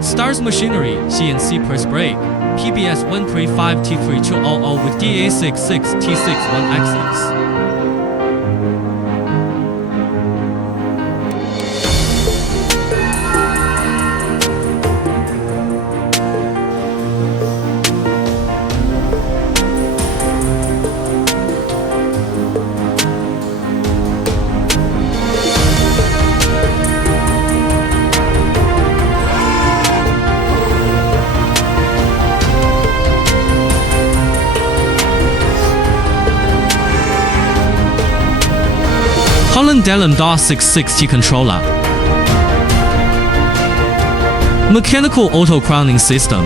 Stars Machinery, CNC Press Brake, PBS 135T3200 with DA66T 6+1 axis. Holland DA66T controller. Mechanical auto crowning system.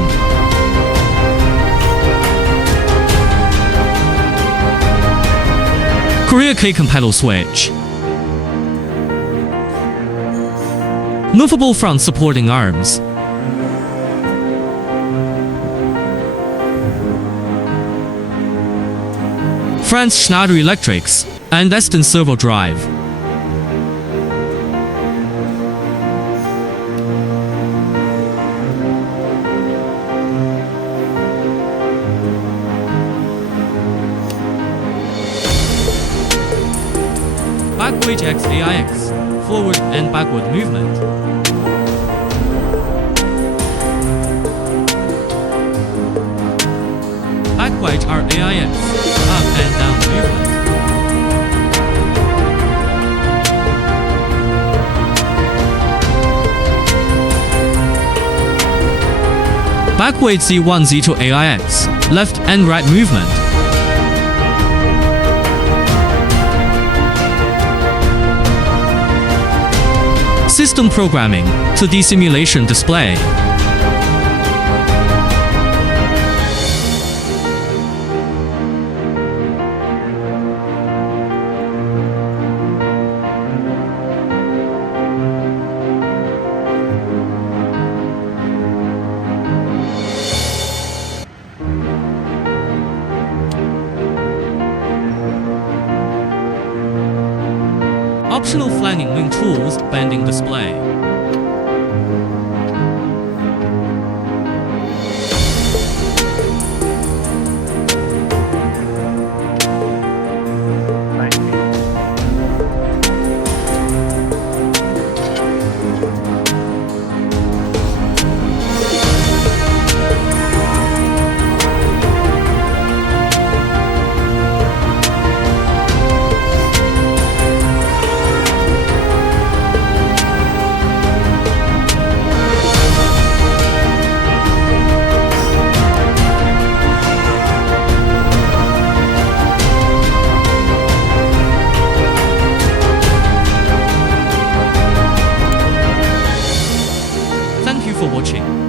Korea K-con pedal switch. Movable front supporting arms. France Schneider Electrics and Eston servo drive. Back WECHAT AIX, forward and backward movement. Back WECHAT AIX, up and down movement. Backward Z1 Z2 AIX, left and right movement. System programming, 2D simulation display. Optional flanging wing tools, bending display. Thank you for watching.